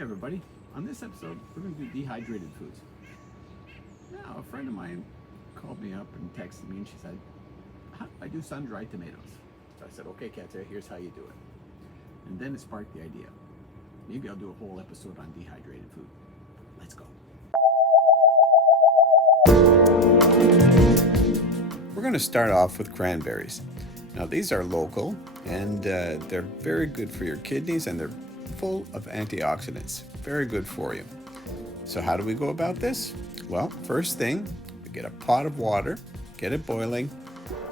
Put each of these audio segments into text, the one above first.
everybody. On this episode, we're going to do dehydrated foods. Now, a friend of mine called me up and texted me and she said, how do I do sun-dried tomatoes? So I said, okay, Katya, here's how you do it. And then it sparked the idea. Maybe I'll do a whole episode on dehydrated food. Let's go. We're going to start off with cranberries. Now, these are local and they're very good for your kidneys and they're full of antioxidants. Very good for you. So how do we go about this? Well, first thing, we get a pot of water, get it boiling,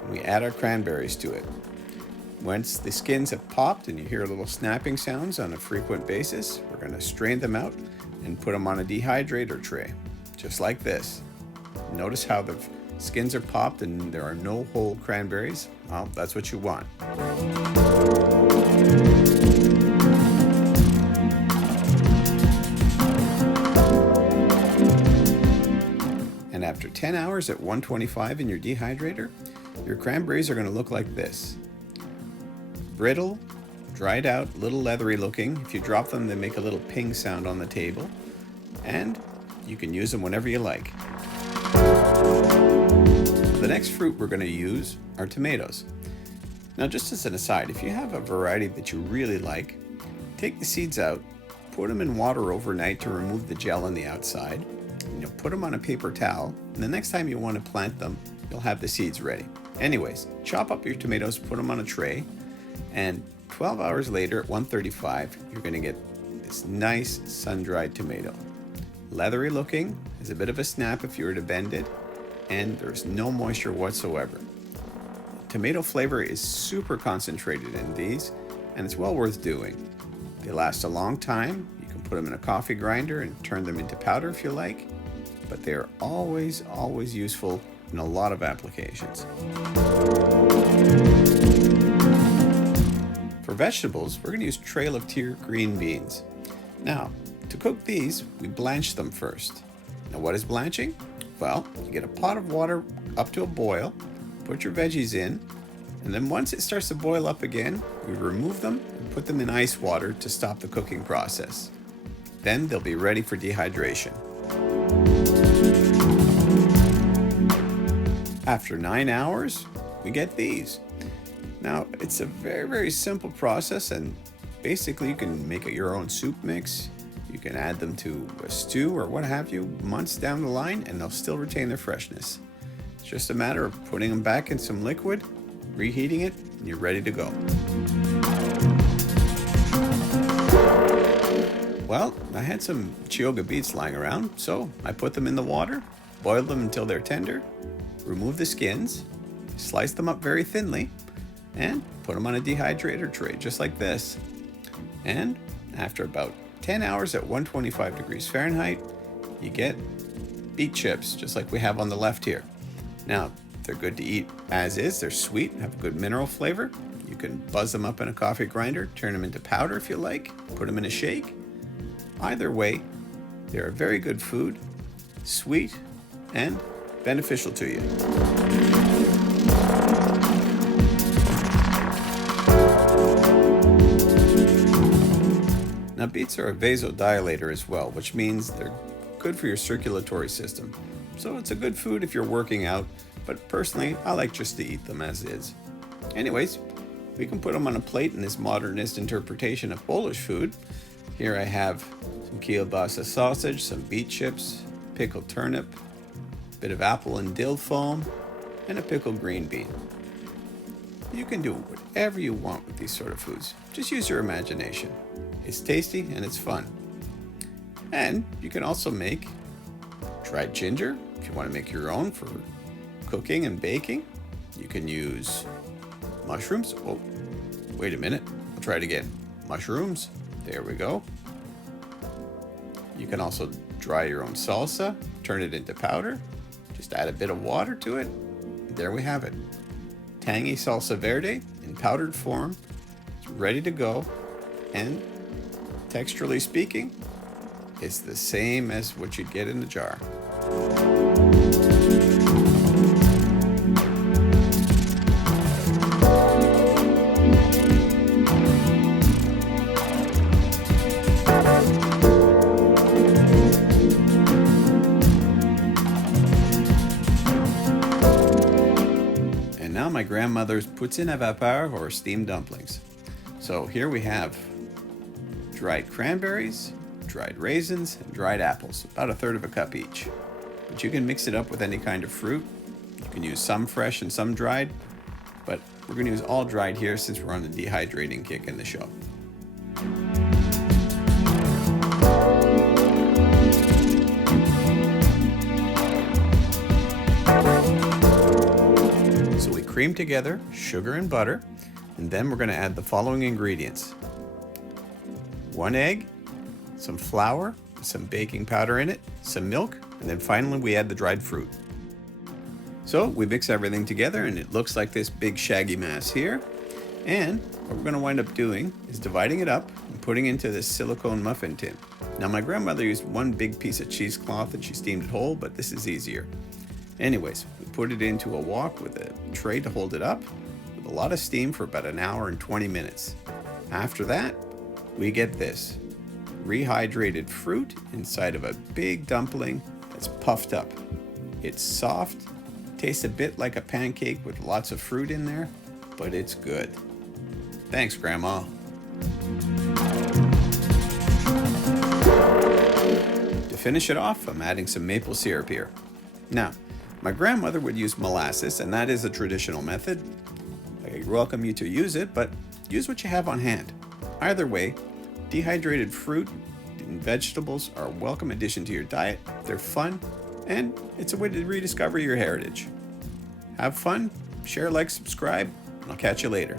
and we add our cranberries to it. Once the skins have popped and you hear little snapping sounds on a frequent basis, we're going to strain them out and put them on a dehydrator tray, just like this. Notice how the skins are popped and there are no whole cranberries. Well, that's what you want. And after 10 hours at 125 in your dehydrator, your cranberries are going to look like this. Brittle, dried out, little leathery looking. If you drop them, they make a little ping sound on the table. And you can use them whenever you like. The next fruit we're going to use are tomatoes. Now, just as an aside, if you have a variety that you really like, take the seeds out, put them in water overnight to remove the gel on the outside, and you'll put them on a paper towel, and the next time you want to plant them, you'll have the seeds ready. Anyways, chop up your tomatoes, put them on a tray, and 12 hours later at 135, you're going to get this nice sun-dried tomato. Leathery looking, has a bit of a snap if you were to bend it, and there's no moisture whatsoever. Tomato flavor is super concentrated in these, and it's well worth doing. They last a long time. You can put them in a coffee grinder and turn them into powder if you like, but they're always useful in a lot of applications. For vegetables, we're going to use trail of tear green beans. Now, to cook these, we blanch them first. Now, what is blanching? Well, you get a pot of water up to a boil, put your veggies in, and then once it starts to boil up again, we remove them and put them in ice water to stop the cooking process. Then they'll be ready for dehydration. After 9 hours, we get these. Now, it's a very simple process, and basically you can make it your own soup mix. You can add them to a stew or what have you months down the line, and they'll still retain their freshness. It's just a matter of putting them back in some liquid, reheating it, and you're ready to go. Well, I had some Chioggia beets lying around, so I put them in the water, boiled them until they're tender, remove the skins, slice them up very thinly, and put them on a dehydrator tray, just like this. And after about 10 hours at 125 degrees Fahrenheit, you get beet chips, just like we have on the left here. Now, they're good to eat as is. They're sweet, have a good mineral flavor. You can buzz them up in a coffee grinder, turn them into powder if you like, put them in a shake. Either way, they're a very good food, sweet, and beneficial to you. Now, beets are a vasodilator as well, which means they're good for your circulatory system. So it's a good food if you're working out, but personally, I like just to eat them as is. Anyways, we can put them on a plate in this modernist interpretation of Polish food. Here I have some kielbasa sausage, some beet chips, pickled turnip, a bit of apple and dill foam, and a pickled green bean. You can do whatever you want with these sort of foods. Just use your imagination. It's tasty and it's fun. And you can also make dried ginger if you want to make your own for cooking and baking. You can use mushrooms. Oh, wait a minute. I'll try it again. Mushrooms. There we go. You can also dry your own salsa, turn it into powder. Just add a bit of water to it. And there we have it. Tangy salsa verde in powdered form. It's ready to go. And texturally speaking, it's the same as what you'd get in a jar. grandmother's poutines à vapeur or steamed dumplings. So here we have dried cranberries, dried raisins, and dried apples, about 1/3 of a cup each. But you can mix it up with any kind of fruit. You can use some fresh and some dried, but we're going to use all dried here since we're on the dehydrating kick in the show. So we cream together sugar and butter, and then we're going to add the following ingredients: 1 egg, some flour, some baking powder in it, some milk, and then finally we add the dried fruit. So we mix everything together and it looks like this big shaggy mass here. And what we're going to wind up doing is dividing it up and putting it into this silicone muffin tin. Now my grandmother used one big piece of cheesecloth and she steamed it whole, but this is easier. Anyways, we put it into a wok with a tray to hold it up with a lot of steam for about 1 hour and 20 minutes. After that, we get this rehydrated fruit inside of a big dumpling that's puffed up. It's soft, tastes a bit like a pancake with lots of fruit in there, but it's good. Thanks, Grandma. To finish it off, I'm adding some maple syrup here. Now, my grandmother would use molasses, and that is a traditional method. I welcome you to use it, but use what you have on hand. Either way, dehydrated fruit and vegetables are a welcome addition to your diet. They're fun, and it's a way to rediscover your heritage. Have fun, share, like, subscribe, and I'll catch you later.